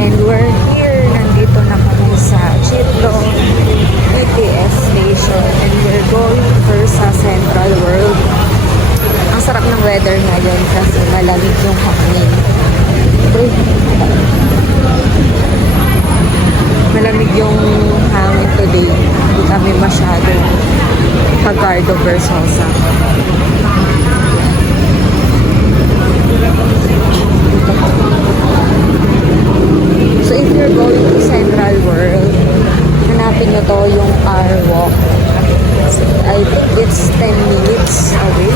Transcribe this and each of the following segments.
And we're here, nandito na kami sa Chitlong BTS station. And we're going first sa Central World. Ang sarap ng weather ngayon kasi malamig yung hangin. Malamig yung hangin today. Hindi kami masyadong Hagardo Versosa. So if you're going to Central World, hanapin nyo to yung R-Walk. I think it's 10 minutes away.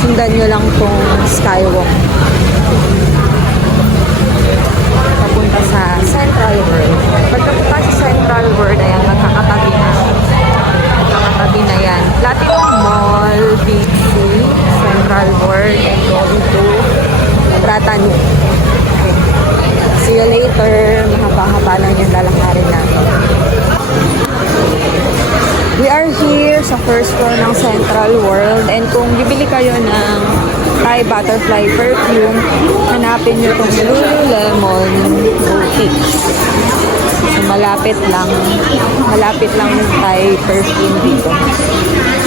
Sundan nyo lang tong Skywalk. Papunta sa Central World. Pagkapunta sa Central World, ayan, magkakatabi na. Magkakatabi na yan. Platinum Mall, Big C, Central World, and going to Ratanu. Okay. See you later. Mahaba-haba lang yung lalakarin natin. We are here sa first floor ng Central World, and kung bibili kayo ng Thai Butterfly perfume, hanapin nyo itong Lululemon Boutique. So, malapit lang yung Thai perfume dito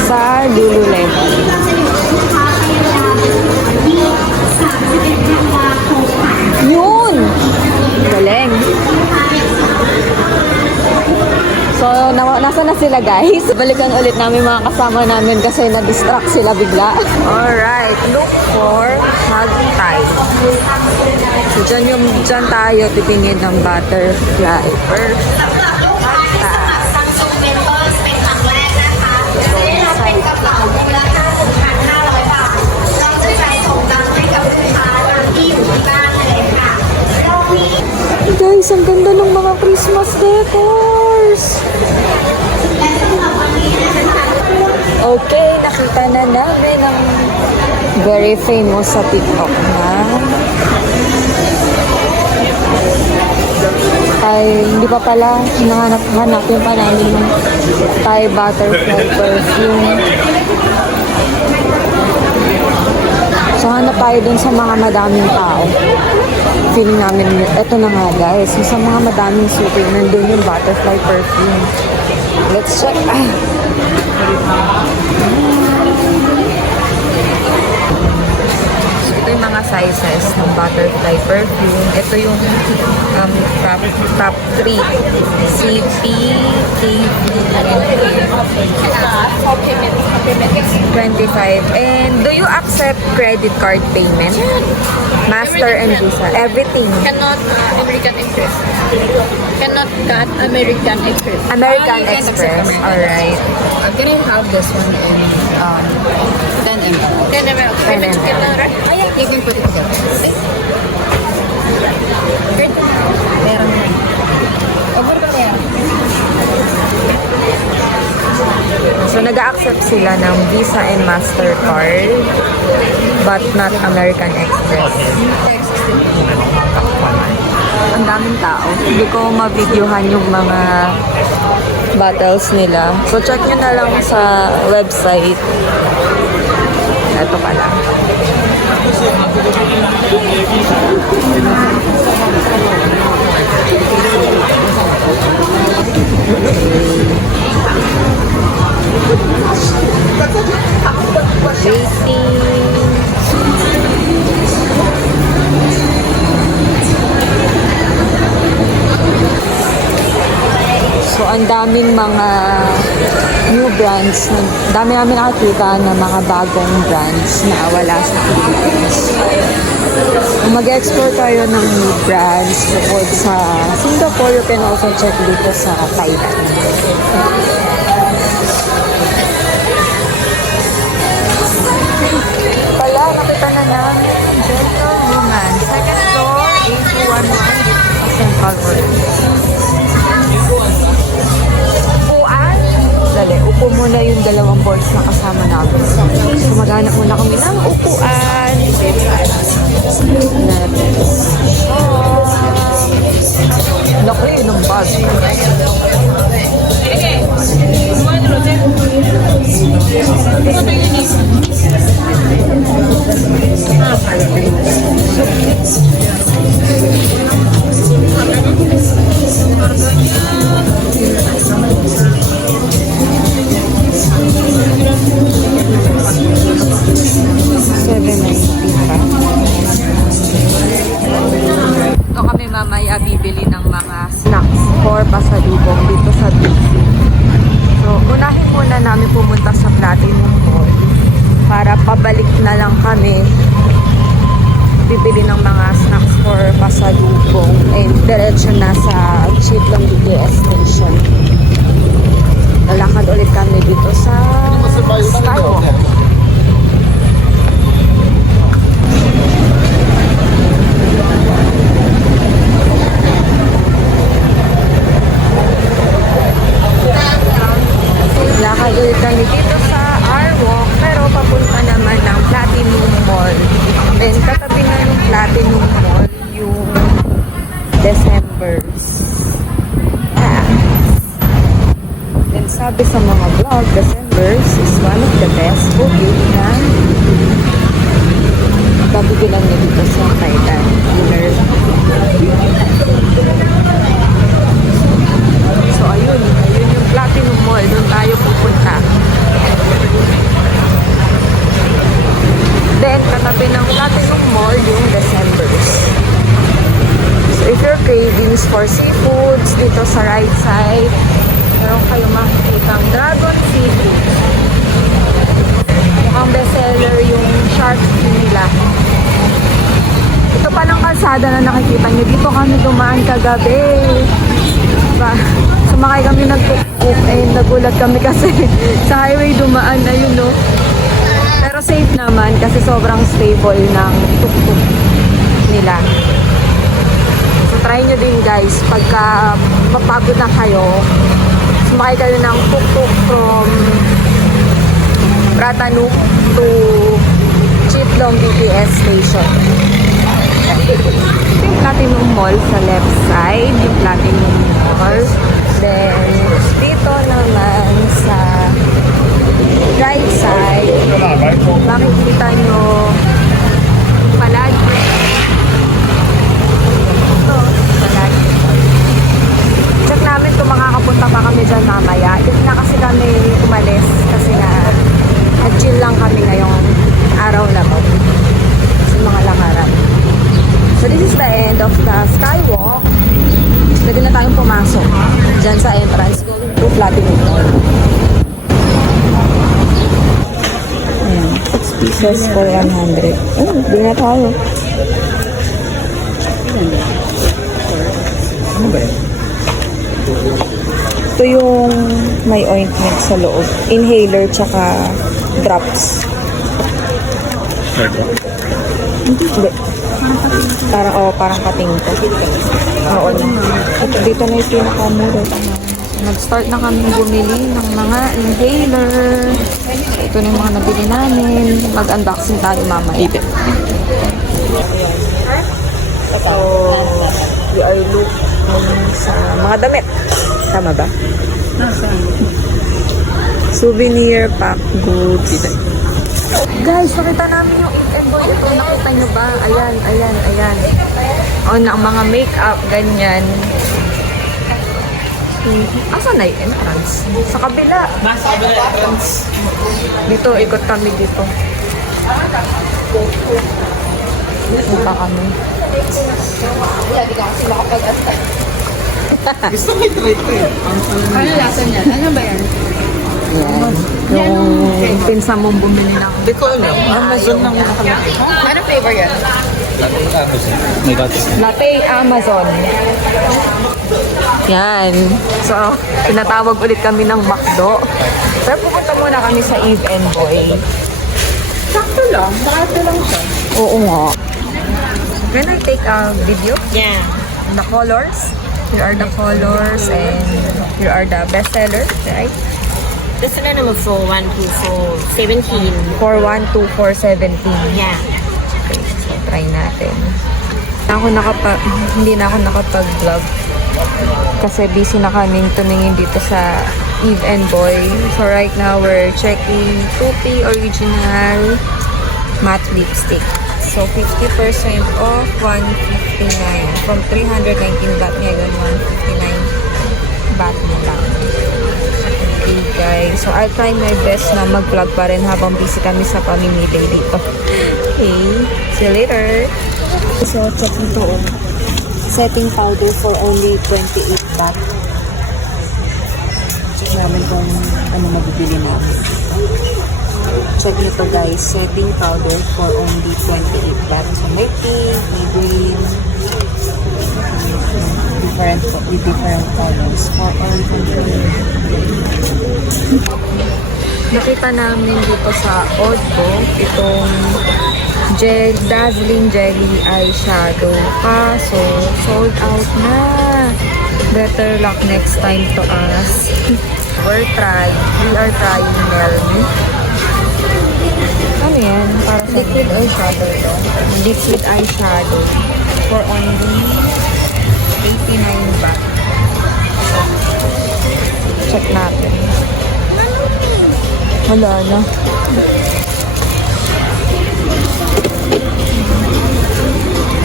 sa Lululemon. Yun! Galing! So, nasa na sila guys. Balikan ulit namin mga kasama namin kasi na-distract sila bigla. Alright, look for Hug Thai. So, dyan tayo titingin ng butterfly first. Hug Thai. Guys, ang ganda ng mga Christmas decors. Okay, nakita na namin ang very famous sa TikTok na hindi pa pala hanapin pa namin yung Thai Butterfly perfume. So, hanap tayo dun sa mga madaming tao. Feeling namin, eto na nga guys, sa mga madaming shooting, nandun yung butterfly perfume. Let's check. So, ito yung mga sizes ng butterfly perfume. Ito yung top 3. CP, KP, 25. And do you accept credit card payment? Master and Visa, everything. Cannot American Express. Cannot cut American Express. American Express, alright. I'm gonna have this one in 10 ml. 10 ml. 10 ml. Oh yeah, you can put it together. See? Good. Meron na. Over ba meron? So, nag-accept sila ng Visa and MasterCard, but not American Express. Ang daming tao. Hindi ko ma-videohan yung mga bottles nila. So, check nyo na lang sa website. Ito pala. So, ang daming mga new brands. Dami namin nakakita ng mga bagong brands na wala sa Philippines. Mag-explore tayo ng new brands bukod sa Singapore. You can also check dito sa Thailand. Pala, nakita na namin. Gentlewoman. Second floor, 8211 dito sa Central World. Dali, upo muna yung dalawang boys na kasama namin. So, maghanap muna kami ng upuan. Laki ng bus. mamaya bibili ng mga snacks for pasalubong dito sa BC. So, unahin muna namin pumunta sa Platinum Mall para pabalik na lang kami bibili ng mga snacks for pasalubong and diretso na sa Chitlong BTS station. Lalakad ulit kami dito sa Skywalk. Lakad ulit kami dito sa R-Walk pero papunta naman ng Platinum Mall. And katabi na yung Platinum Mall yung December's. And sabi sa mga vlog, December's is one of the best booking na babigilan niya dito sa Thailand. Dinner. So ayun yung Platinum Mall. Doon tayo pupunta. Then, katabi ng Platinum Mall yung December's. So, if you're cravings for seafoods, dito sa right side, meron kayo makikitang Dragon Seafood. Mukhang bestseller yung shark fin nila. Ito pa ng kalsada na nakikita nyo. Dito kami dumaan kagabi. Diba? Sumakay kami nag-tuk-tuk and nagulat kami kasi sa highway dumaan. Ayun no. Pero safe naman kasi sobrang stable ng tuk-tuk nila. So try nyo din guys, pagka mapagod na kayo, sumakay kayo ng tuk-tuk from Pratanuk to Chitlong BTS station. Yung Platinum Mall sa left side, yung Platinum Mall. Then, dito naman sa right side, makikita nyo Palagi. Ito, Palagi. Check namin kung makakapunta pa kami dyan mamaya. Hindi na kasi kami umalis kasi nga nag-chill lang kami ngayong araw na to. Sa mga lakaran. So this is the end of the Skywalk. Pwede na tayong pumasok dyan sa entrance going to Platinum Mall. Ayan, 6 pieces for 100. Oh, bili na tayo. Ano ba yun? Ito yung may ointment sa loob. Inhaler tsaka drops. Hindi. Parang pating to. Oo. Ito dito na yung pinakamura. Nag-start na kami bumili ng mga inhaler. Ito na yung mga nabili namin. Mag-unboxing tayo mamaya. So, we are looking sa mga damit. Tama ba? Souvenir pack goods. Guys, nakita namin yung Eat and Boy. Ito, nakita nyo ba? Ayan, ayan, ayan. O, na mga makeup, ganyan. Asan na yung entrance? Sa kabila. Sa kabila entrance. Dito, ikot kami dito. Punta kami. Hindi ka kasi makapag-asta. Gusto ko i-try ko eh. Ano lasa niya? Ano ba yan? Yan. Yung pinsa mong bumili ng... Hindi ko alam. Amazon lang nakalaki. Ano flavor yan? May gatos. Latte Amazon. Yan. So, tinatawag ulit kami ng McDo. Pero pupunta muna kami sa Eve and Boy. Sakto lang. Sakto lang siya. Oo nga. Can I take a video? Yeah. The colors. Here are the colors and here are the bestsellers, right? This is number 412 17. 412417. Yeah. Okay, so try natin. Hindi na ako nakapag-vlog kasi busy na kaming tumingin dito sa Eve and Boy. So right now we're checking 2P original matte lipstick. So 50% off 159 from 319 baht ngayon 159 baht na lang. Okay guys, so I'll try my best na mag-vlog pa rin habang busy kami sa pamimiling dito. Okay, see you later. So check ito. setting powder for only 28 baht. Check namin kung ano mabibili namin. Check nyo to guys, setting powder for only 28 baht. So may pink, may green, with different colors for only 28. Nakita namin dito sa Odbo itong Dazzling Jelly Eyeshadow. Kaso, sold out na. Better luck next time to us. We are trying Melmy. Ano yan? Para sa liquid eyeshadow to. Liquid eyeshadow. For only 89 baht. Check natin. Wala na.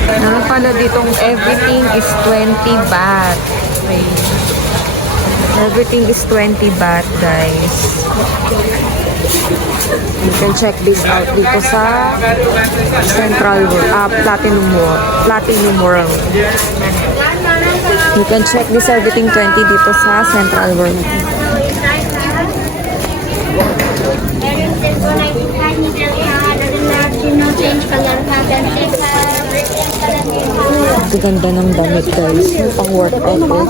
Ano pala ditong everything is 20 baht. Okay. Everything is 20 baht, guys. You can check this out dito sa Central World, Platinum World. You can check this everything 20 dito sa Central World. Ang ganda ng damit guys. Yung pang workout eh.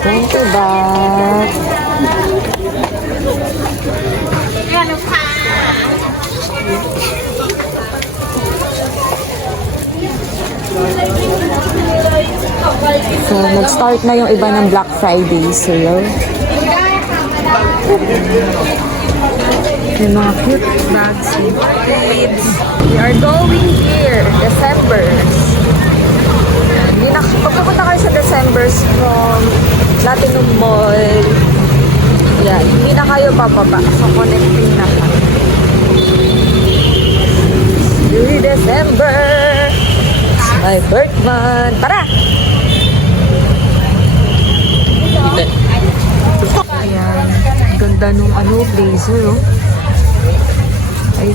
20 baht. So, nag-start na yung iba ng Black Friday sale. May mga cute bags and clips. We are going here, December. Pagpupunta kayo sa December's from Platinum Mall. Yeah, hindi na kayo bababa. So, connecting na kayo. It's December! It's my birth month! Tara! Ayan. Ganda nung blazer, oh. Ay.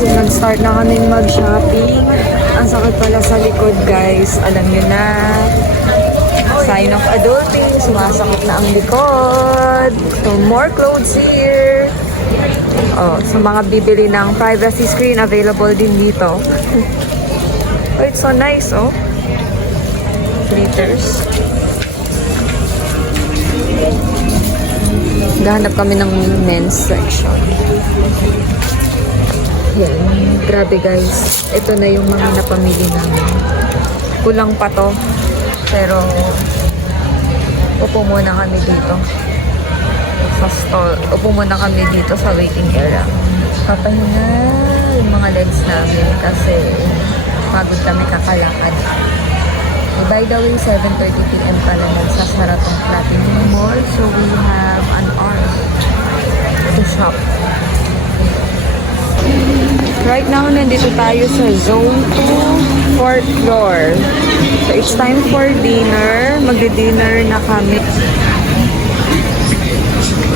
So, nag-start na kaming mag-shopping. Ang sakit pala sa likod, guys. Alam nyo na. Sign of adulting. Sumasakit na ang likod. So, more clothes here. Oh, sa mga bibili ng privacy screen, available din dito. Oh, it's so nice, oh. Glitters. Gahanap kami ng men's section. Yan. Grabe guys. Ito na yung mga napamili namin. Kulang pa to. Pero upo muna kami dito. Sa stall. Upo muna kami dito sa waiting area. Papahinga yung mga legs namin kasi pagod kami kakalakad. By the way, 7:30 PM pa na nagsasara tong Platinum Mall. So, we have an hour to shop. Right now, nandito tayo sa Zone 2, 4th floor. So, it's time for dinner. Magdi-dinner na kami.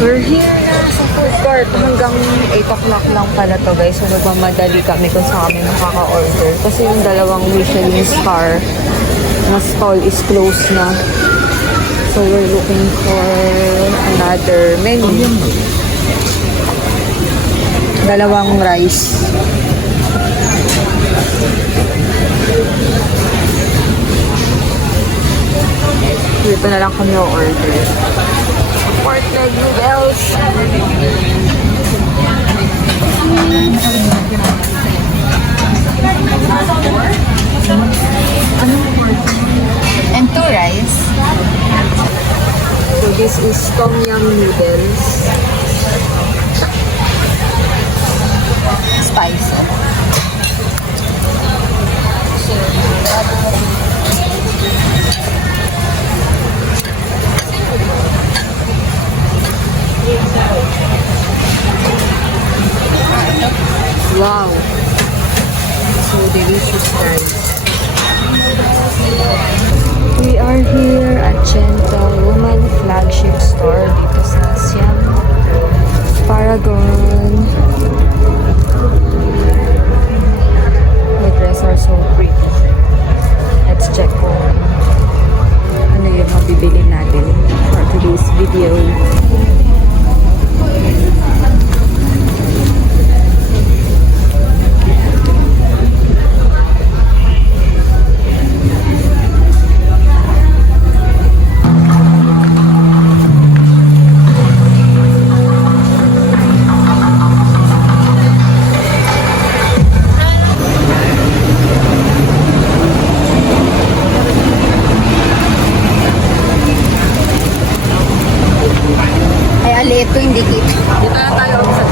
We're here na sa food court. Hanggang 8 o'clock lang pala to guys. So, nagmamadali kami kung saan kami makaka-order. Kasi yung dalawang Michelin star na stall is closed na. So, we're looking for another menu. Dalawang rice. Dito na lang kami order. Pork leg noodles. And 2 rice. So this is tom yum noodles. Spicy. Wow. So delicious guys. We are here at Gentlewoman flagship store dito sa Siam Paragon. Dito na tayo sa